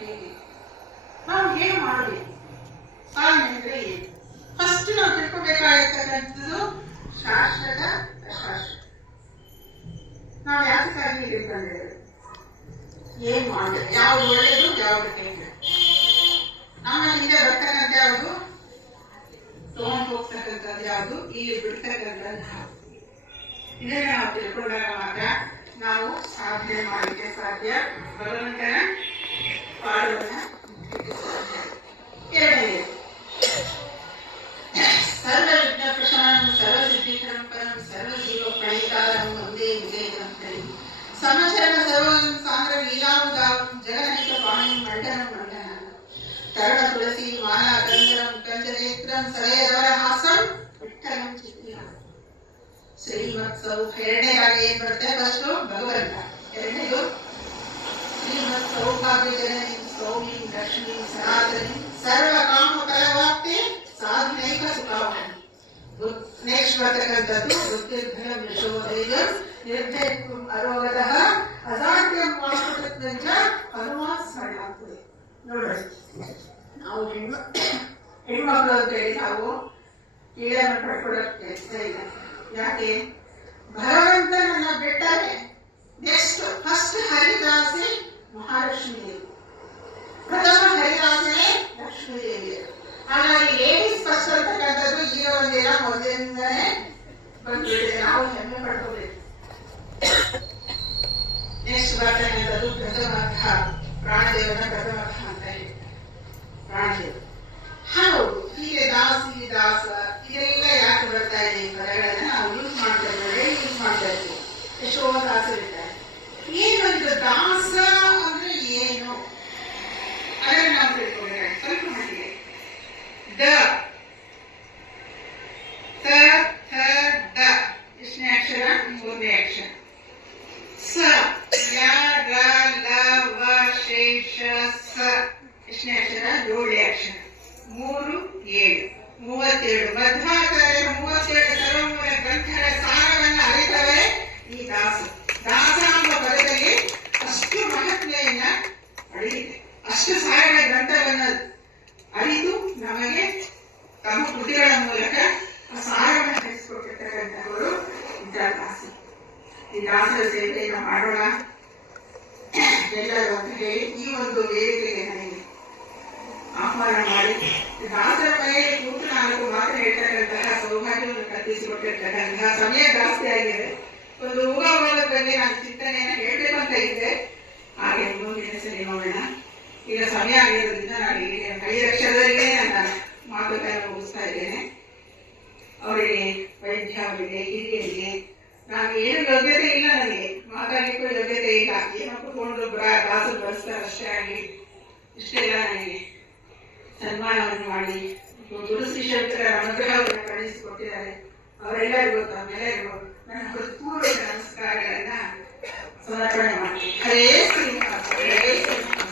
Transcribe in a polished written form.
ಹೇಗೆ, ನಾವು ಏನು ಮಾಡಬೇಕು, ಸಾಧನೆ ಅಂದ್ರೆ ಏನು? ಫಸ್ಟ್ ನಾವು ತಿಳ್ಕೊಬೇಕಾಗಿರ್ತಕ್ಕಂಥದ್ದು ಶಾಶ್ವತ ಅಶಾಶ್ವತ. ನಾವು ಯಾತಕ್ಕಾಗಿ ತಿಳ್ಕೊಂಡಿದ್ದೇವೆ, ಏನ್ ಮಾಡಬೇಕು, ಯಾವ್ದು ಒಳ್ಳೆಯದು ಯಾವ್ದು ಕೆಟ್ಟದ್ದು, ನಮ್ಮ ಹಿಂದೆ ಬರ್ತಕ್ಕಂಥ ಯಾವುದು, ತಗೊಂಡು ಹೋಗ್ತಕ್ಕಂಥದ್ದು ಯಾವುದು, ಇಲ್ಲಿ ಬಿಡ್ತಕ್ಕಂಥದ್ದು ಯಾವುದು. ಇದನ್ನ ನಾವು ತಿಳ್ಕೊಂಡಾಗ ಮಾತ್ರ ನಾವು ಸಾಧನೆ ಮಾಡಲಿಕ್ಕೆ ಸಾಧ್ಯ, ಭಗವಂತನ ಪಾಠವನ್ನ ಸಾಧ್ಯ. ಎರಡನೇದು ಸರ್ವ ವಿಘ್ನ ಪ್ರಶಮನಂ ಸರ್ವ ಸಿದ್ಧಿಕರಂ ಪರಂ ಸರ್ವ ಜೀವ ಪ್ರಣೀತಾರಂ ಒಂದೇ ವಿಜಯಕರಂ ಹರಿ ಸಮಚರಣ ಸರ್ವ ಸಾಂದ್ರ ಲೀಲಾವುದಾಂ ಜಗನೈಕ ಪಾಣಿ ಮಂಡನಂ ಮಂಡನ ತರಣ ತುಳಸಿ ಮಾನಾ ಗಂಧರಂ ಕಂಚನೇತ್ರಂ ಸಲಯದವರ ಹಾಸಂ ವಿಠಲಂ ಚಿತ್ರಿಯ ಶ್ರೀಮತ್ ಸೌಭಾಗ್ಯ. ಎರಡನೇದಾಗಿ ಏನ್ ಬರುತ್ತೆ, ಫಸ್ಟ್ ಭಗವಂತ, ಎರಡನೇದು ಶ್ರೀಮತ್ ಸೌಭಾಗ್ಯ ಜನನಿ ಸೌಮ್ಯ ಲಕ್ಷ್ಮೀ ಸನಾತನಿ ಸರ್ವ ಕಾಮ ಫಲವಾಪ್ತಿ ಸಾಧನೈಕ ಸುಖಾವಹನಿ. ನೆಕ್ಸ್ಟ್ ಬರ್ತಕ್ಕಂಥದ್ದು ಬುದ್ಧಿರ್ಧನ ವಿಶ್ವೋದಯ ನಿರ್ಧಯತ್ವಂ ಅರೋಗತಃ ಅಸಾಧ್ಯಂ ವಾಸ್ತುತತ್ವಂಚ ಹನುಮಾನ್ ಸ್ಮರಣಾಗ್ತದೆ. ನೋಡ್ರಿ, ನಾವು ಹೆಣ್ಮಕ್ಳು ಅಂತ ಹೇಳಿ ನಾವು ಕೀಳನ್ನು ಪಡ್ಕೊಳ್ಳೋಕೆ ಕೆಲಸ ಇಲ್ಲ. ಯಾಕೆ, ಭಗವಂತನನ್ನ ಬಿಟ್ಟರೆ ನೆಕ್ಸ್ಟ್ ಫಸ್ಟ್ ಹರಿದಾಸೆ ಮಹಾಲಕ್ಷ್ಮೀ ದೇವಿ, ಪ್ರಥಮ ಹರಿದಾಸನೆ ಲಕ್ಷ್ಮೀ ದೇವಿ. ಹಾಗಾಗಿ ಲೇಡೀಸ್ ಫಸ್ಟ್ ಅಂತಕ್ಕಂಥದ್ದು ಈಗ ಒಂದಿನ ಮೊದಲಿಂದನೇ ಬಂದ್ಬಿಟ್ಟಿದೆ, ನಾವು ಹೆಮ್ಮೆ ಪಡ್ಕೋಬೇಕು. ನೆಕ್ಸ್ಟ್ ಬರ್ತಕ್ಕಂಥದ್ದು ಪ್ರಥಮರ್ಥ, ಪ್ರಾಣದೇವನ ಪ್ರಥಮರ್ಥ ಅಂತ ಹೇಳಿ ಪ್ರಾಣದೇವ. ಹೌದು, ಹೀಗೆ ದಾಸಿ ದಾಸ ಇದೆಲ್ಲ ಯಾಕೆ ಬರ್ತಾ ಇದೆ, ಈ ಪದಗಳನ್ನ ನಾವು ಯೂಸ್ ಮಾಡ್ತಾ ಇದ್ದೇವೆ, ಯೂಸ್ ಮಾಡ್ತಾ ಇದ್ದೀವಿ. ಎಷ್ಟೋ ದಾಸರಿದ್ದಾರೆ. ಏನೊಂದು ದಾಸ ಅಂದ್ರೆ ಏನು ಅದನ್ನು ನಾವು ತಿಳ್ಕೊಬೇಕಾಗಿ ಸ್ವಲ್ಪ ಮಟ್ಟಿಗೆ. ದ ತ ಥ ದ ಎಷ್ಟನೇ ಅಕ್ಷರ, ಮೂರನೇ ಅಕ್ಷರ. ಸ ಯ ರ ಲ ವ ಶೇಷ ಸ ಎಷ್ಟನೇ ಅಕ್ಷರ, ಏಳನೇ ಅಕ್ಷರ. 3 7 37 ಮಧ್ವಾಚಾರ್ಯರ 37 ಸರ್ವಮೂಲ ಗ್ರಂಥಗಳ ಸಾರವನ್ನು ಅರಿತವರೇ ಈ ದಾಸ. ದಾಸ ಎಂಬ ಪದದಲ್ಲಿ ಅಷ್ಟು ಮಹತ್ವೆಯನ್ನ ಪಡೆದಿದೆ, ಅಷ್ಟು ಸಾರಗಳ ಗ್ರಂಥವನ್ನು ಅರಿತು ನಮಗೆ ತಮ್ಮ ಕೃತಿಗಳ ಮೂಲಕ ಆ ಸಾರವನ್ನು ತಿಳಿಸಿಕೊಟ್ಟಿರ್ತಕ್ಕಂಥವರು ಇಂಥ ದಾಸ. ಈ ದಾಸರ ಸೇವೆಯನ್ನು ಮಾಡೋಣ ಎಲ್ಲರೂ ಅಂತ ಹೇಳಿ ಈ ಒಂದು ವೇದಿಕೆಗೆ ನನಗೆ ಆಹ್ವಾನ ಮಾಡಿ ದಾಸರ ಮನೆಯಲ್ಲಿ ಕೂತು 4 ಮಾತು ಹೇಳ್ತಕ್ಕಂತಹ ಸೌಭಾಗ್ಯವನ್ನು ಕಲ್ಪಿಸಿಕೊಟ್ಟಿರ್ತಕ್ಕಂತಹ ಸಮಯ ಜಾಸ್ತಿ ಆಗಿದೆ. ಒಂದು ಊಹಾವೋಹದ ಬಗ್ಗೆ ನಾನು ಚಿಂತನೆಯನ್ನು ಹೇಳ್ಬೇಕು ಅಂತ ಇದ್ದೆ, ಹಾಗೆ ಮುಂದಿನ ಸರಿ ನೋಡೋಣ. ಈಗ ಸಮಯ ಆಗಿರೋದ್ರಿಂದ ನಾನು ಈಗ 5 ಅಕ್ಷರದಲ್ಲೇ ನನ್ನ ಮಾತುಕತೆ ಮುಗಿಸ್ತಾ ಇದ್ದೇನೆ. ಅವರಿಗೆ ವೈದ್ಯ, ಅವರಿಗೆ ಹಿರಿಯರಿಗೆ ನಾನು ಏನು ಯೋಗ್ಯತೆ ಇಲ್ಲ, ನನಗೆ ಮಾತಾಡಲಿಕ್ಕೂ ಯೋಗ್ಯತೆ ಇಲ್ಲ. ಏನೋ ಕೂತ್ಕೊಂಡು ದಾಸರು ಬರೆಸ್ತಾರೆ ಅಷ್ಟೇ ಆಗಿ ಇಷ್ಟೆಲ್ಲ ನನಗೆ ಸನ್ಮಾನವನ್ನು ಮಾಡಿ ಗುರು ಶ್ರೀಶಂಕರ ಅನುಗ್ರಹವನ್ನು ಕಳಿಸಿಕೊಟ್ಟಿದ್ದಾರೆ. ಅವರೆಲ್ಲರಿಗೂ ತಮ್ಮೆಲ್ಲರಿಗೂ ನನ್ನ ಹೃತ್ಪೂರ್ವಕ ನಮಸ್ಕಾರಗಳನ್ನ ಸಮರ್ಪಣೆ ಮಾಡ್ತೀನಿ. ಹರೇ ಶ್ರೀನಿವಾಸ, ಹರೇ ಶ್ರೀನಿವಾಸ.